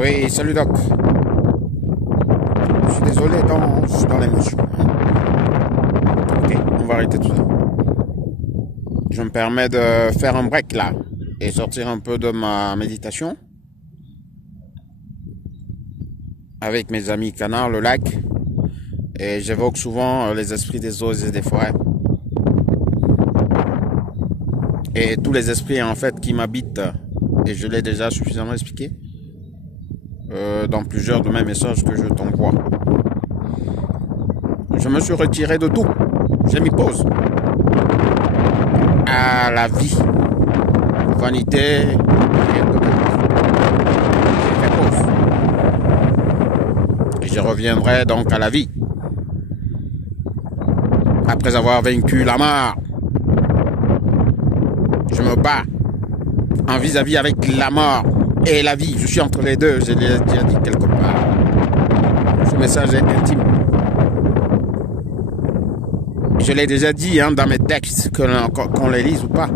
Oui, salut Doc. Je suis désolé, je suis dans l'émotion. Ok, on va arrêter tout ça. Je me permets de faire un break là et sortir un peu de ma méditation avec mes amis canards, le lac, et j'évoque souvent les esprits des eaux et des forêts. Et tous les esprits en fait qui m'habitent, et je l'ai déjà suffisamment expliqué dans plusieurs de mes messages que je t'envoie. Je me suis retiré de tout. J'ai mis pause à la vie. Vanité, rien de plus. J'ai fait pause. Et je reviendrai donc à la vie. Après avoir vaincu la mort, je me bats en vis-à-vis avec la mort et la vie. Je suis entre les deux, je l'ai déjà dit quelque part. Ce message est intime. Je l'ai déjà dit dans mes textes, qu'on les lise ou pas.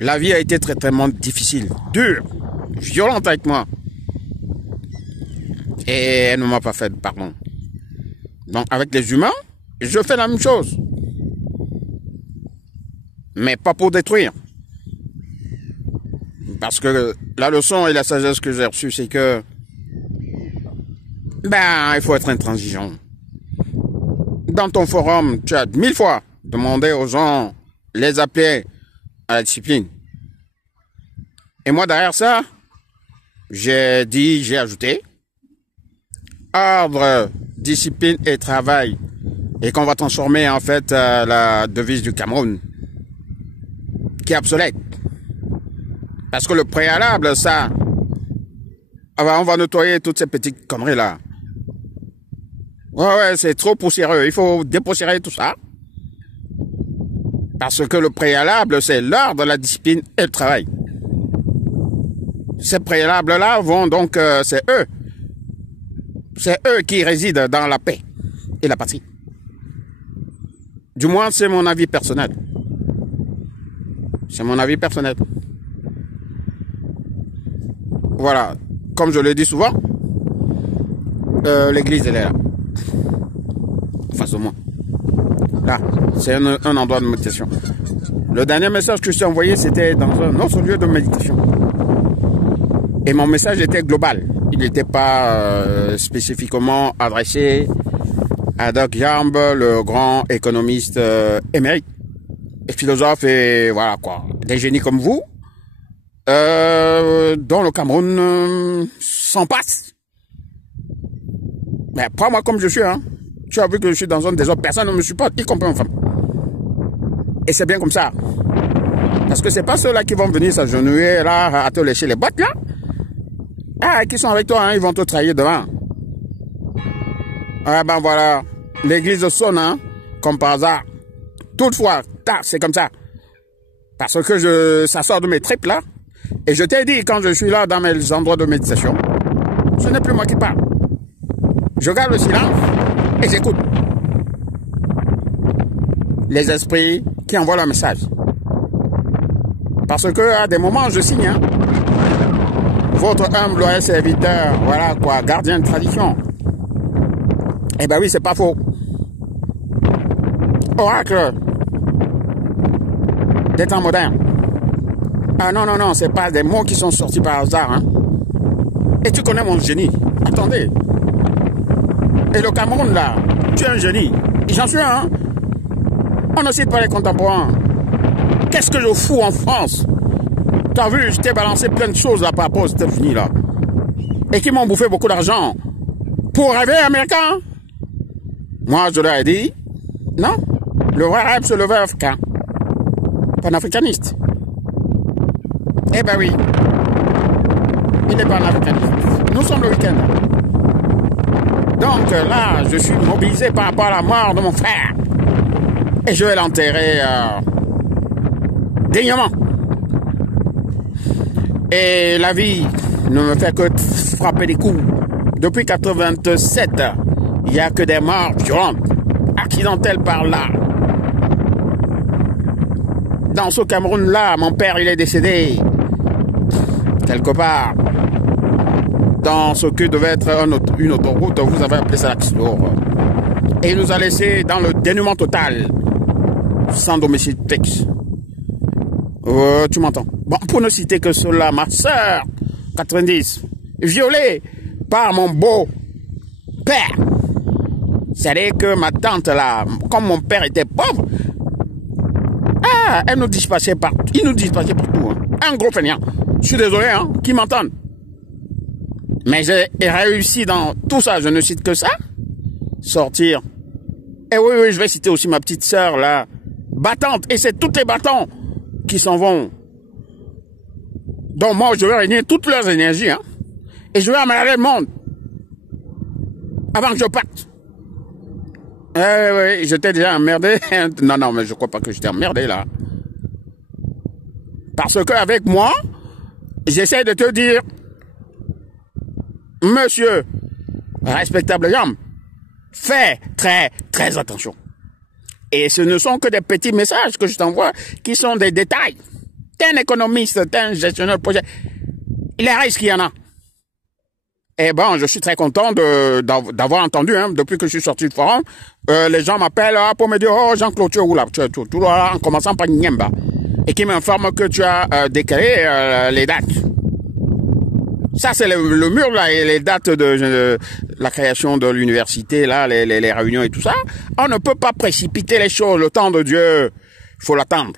La vie a été très difficile, dure, violente avec moi. Et elle ne m'a pas fait de pardon. Donc avec les humains, je fais la même chose. Mais pas pour détruire. Parce que la leçon et la sagesse que j'ai reçue, c'est que il faut être intransigeant. Dans ton forum, tu as 1000 fois demandé aux gens, les appeler à la discipline. Et moi, derrière ça, j'ai ajouté ordre, discipline et travail. Et qu'on va transformer en fait la devise du Cameroun, qui est obsolète. Parce que le préalable, ça, on va nettoyer toutes ces petites conneries là. Ouais, c'est trop poussiéreux. Il faut dépoussiérer tout ça. Parce que le préalable, c'est l'ordre, la discipline et le travail. Ces préalables-là vont donc, c'est eux. C'est eux qui résident dans la paix et la patrie. Du moins, c'est mon avis personnel. C'est mon avis personnel. Voilà. Comme je le dis souvent, l'église, elle est là. Face au moi. Là, c'est un endroit de méditation. Le dernier message que je t'ai envoyé, c'était dans un autre lieu de méditation. Et mon message était global. Il n'était pas spécifiquement adressé à Doc Jambe, le grand économiste émérite et philosophe et voilà quoi. Des génies comme vous, dont le Cameroun s'en passe. Mais prends-moi comme je suis, hein. Tu as vu que je suis dans un désordre, personne ne me supporte, y compris ma femme. Et c'est bien comme ça. Parce que c'est pas ceux-là qui vont venir s'agenouiller là, à te lécher les bottes là. Ah, qui sont avec toi, hein, ils vont te trahir devant. Ah voilà, l'église sonne, hein, comme par hasard. Toutefois, c'est comme ça. Parce que ça sort de mes tripes là. Et je t'ai dit, quand je suis là dans mes endroits de méditation, ce n'est plus moi qui parle. Je garde le silence et j'écoute. Les esprits qui envoient le message. Parce que à des moments, je signe, hein. Votre humble serviteur, voilà quoi, gardien de tradition. Eh ben oui, c'est pas faux. Oracle des temps modernes. Ah non, c'est pas des mots qui sont sortis par hasard, hein. Et tu connais mon génie. Attendez. Et le Cameroun, là, tu es un génie. Et j'en suis un, hein. On ne cite pas les contemporains. Qu'est-ce que je fous en France? T'as vu, je t'ai balancé plein de choses là par rapport aux États-Unis, là. Et qui m'ont bouffé beaucoup d'argent. Pour rêver américain? Moi, je leur ai dit, non. Le vrai rêve, c'est le rêve africain. Panafricaniste. Eh ben oui. Il n'est pas un africaniste. Nous sommes le week-end. Donc là, je suis mobilisé par rapport à la mort de mon frère. Et je vais l'enterrer dignement. Et la vie ne me fait que frapper des coups. Depuis 87, il n'y a que des morts violentes, accidentelles par là. Dans ce Cameroun-là, mon père, il est décédé. quelque part, dans ce que devait être une autoroute, vous avez appelé ça l'axe lourd. Et il nous a laissé dans le dénuement total, sans domicile fixe. Tu m'entends? Bon, pour ne citer que cela, ma soeur, 90, violée par mon beau père. C'est-à-dire que ma tante là, comme mon père était pauvre, elle nous dispatchait partout. Il nous dispatchait partout. Hein. Un gros fainéant. Je suis désolé, hein, qui m'entendent. Mais j'ai réussi dans tout ça, je ne cite que ça, sortir. Et oui, je vais citer aussi ma petite sœur là, battante. Et c'est toutes les battants qui s'en vont. Donc moi, je vais réunir toutes leurs énergies. Hein, et je vais amener le monde. Avant que je parte. Oui, j'étais déjà emmerdé. Non, mais je crois pas que j'étais emmerdé là. Parce que avec moi, j'essaie de te dire, monsieur, respectable homme, fais très, très attention. Et ce ne sont que des petits messages que je t'envoie qui sont des détails. T'es un économiste, t'es un gestionnaire de projet. Il risque qu'il y en a. Et bon, je suis très content d'avoir entendu, hein, depuis que je suis sorti du forum, les gens m'appellent pour me dire, oh Jean-Claude, tu es où là, tout là, en commençant par Niemba, et qui m'informe que tu as décalé les dates. Ça, c'est le mur là, et les dates de la création de l'université, là, les réunions et tout ça. On ne peut pas précipiter les choses. Le temps de Dieu, il faut l'attendre.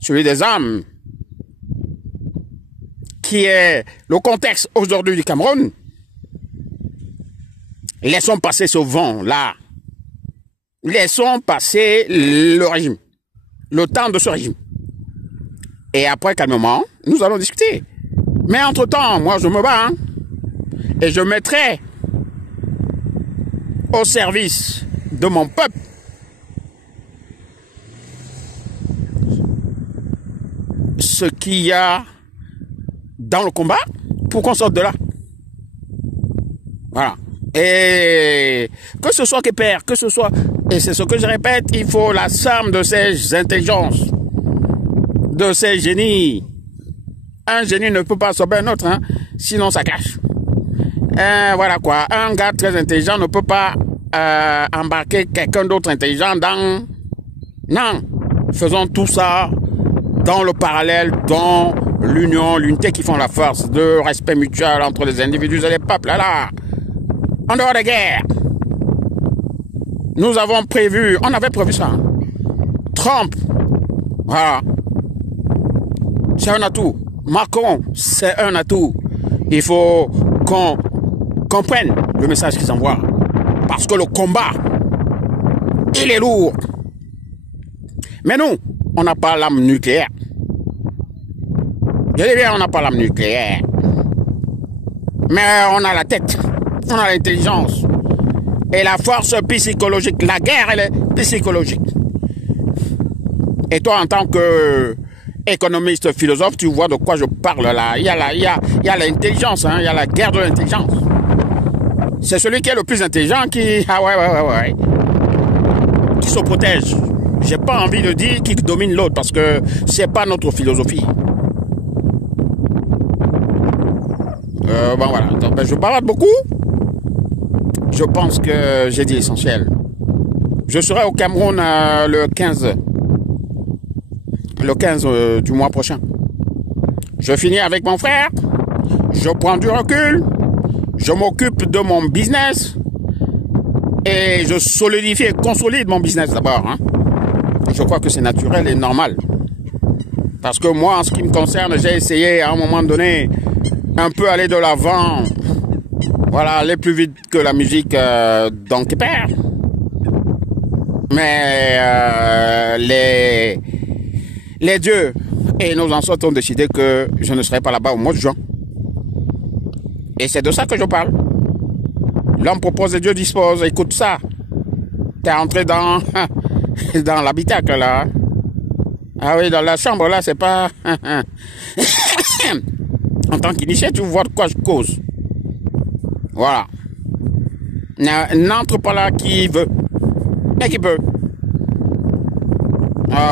Celui des âmes, qui est le contexte aujourd'hui du Cameroun. Laissons passer ce vent là. Laissons passer le régime. Le temps de ce régime. Et après, calmement, nous allons discuter. Mais entre-temps, moi, je me bats. Hein, et je mettrai au service de mon peuple ce qu'il y a dans le combat pour qu'on sorte de là. Voilà. Et que ce soit Kepler, que ce soit... Et c'est ce que je répète, il faut la somme de ces intelligences, de ces génies. Un génie ne peut pas sauver un autre, hein, sinon ça cache. Voilà quoi. Un gars très intelligent ne peut pas embarquer quelqu'un d'autre intelligent dans... Non. Faisons tout ça dans le parallèle, dans l'union, l'unité qui font la force, de respect mutuel entre les individus et les peuples. Là. En dehors des guerres. Nous avons prévu, on avait prévu ça. Trump, voilà. C'est un atout. Macron, c'est un atout. Il faut qu'on comprenne le message qu'ils envoient. Parce que le combat, il est lourd. Mais nous, on n'a pas l'arme nucléaire. Je dis bien, on n'a pas l'arme nucléaire. Mais on a la tête. On a l'intelligence. Et la force psychologique. La guerre, elle est psychologique. Et toi, en tant que économiste, philosophe, tu vois de quoi je parle là. Il y a l'intelligence, hein. Il y a la guerre de l'intelligence. C'est celui qui est le plus intelligent qui... Ah ouais. Qui se protège. J'ai pas envie de dire qui domine l'autre parce que c'est pas notre philosophie. Bon voilà. Donc, je parle beaucoup. Je pense que j'ai dit l'essentiel. Je serai au Cameroun le 15 du mois prochain. Je finis avec mon frère. Je prends du recul. Je m'occupe de mon business. Et je solidifie et consolide mon business d'abord. Hein. Je crois que c'est naturel et normal. Parce que moi, en ce qui me concerne, j'ai essayé à un moment donné un peu aller de l'avant. Voilà, aller plus vite que la musique dans Kepler. Mais les dieux et nos ancêtres ont décidé que je ne serai pas là-bas au mois de juin. Et c'est de ça que je parle. L'homme propose et Dieu dispose. Écoute ça. T'es entré dans l'habitacle là. Ah oui, dans la chambre là, c'est pas... En tant qu'initié, tu vois de quoi je cause. Voilà. N'entre pas là qui veut. Et qui peut.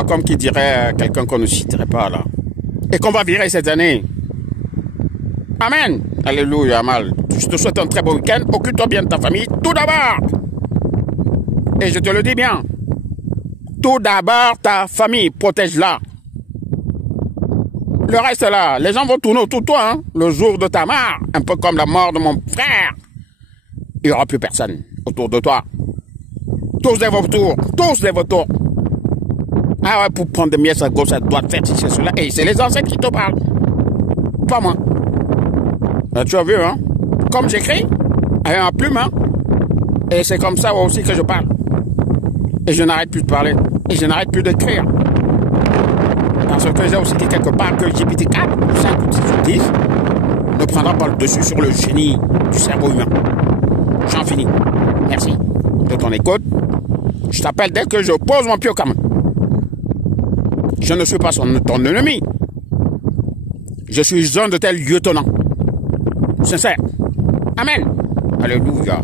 Comme qui dirait quelqu'un qu'on ne citerait pas là. Et qu'on va virer cette année. Amen. Alléluia, mal. Je te souhaite un très bon week-end. Occupe-toi bien de ta famille, tout d'abord. Et je te le dis bien. Tout d'abord, ta famille, protège-la. Le reste là, les gens vont tourner autour de toi, hein, le jour de ta mort, un peu comme la mort de mon frère. Il n'y aura plus personne autour de toi. Tous des vautours, tous des vautours. Ah ouais, pour prendre des miettes à gauche, à droite, faire c'est cela. Et c'est les ancêtres qui te parlent. Pas moi. Là, tu as vu, hein? Comme j'écris, avec un plume, hein? Et c'est comme ça aussi que je parle. Et je n'arrête plus de parler. Et je n'arrête plus d'écrire. Parce que j'ai aussi dit quelque part que GPT-4, ou 5 ou 6 ou 10, ne prendra pas le dessus sur le génie du cerveau humain. J'en finis. Merci de ton écoute. Je t'appelle dès que je pose mon pied au Cameroun. Je ne suis pas ton ennemi. Je suis un de tes lieutenants. Sincère. Amen. Alléluia.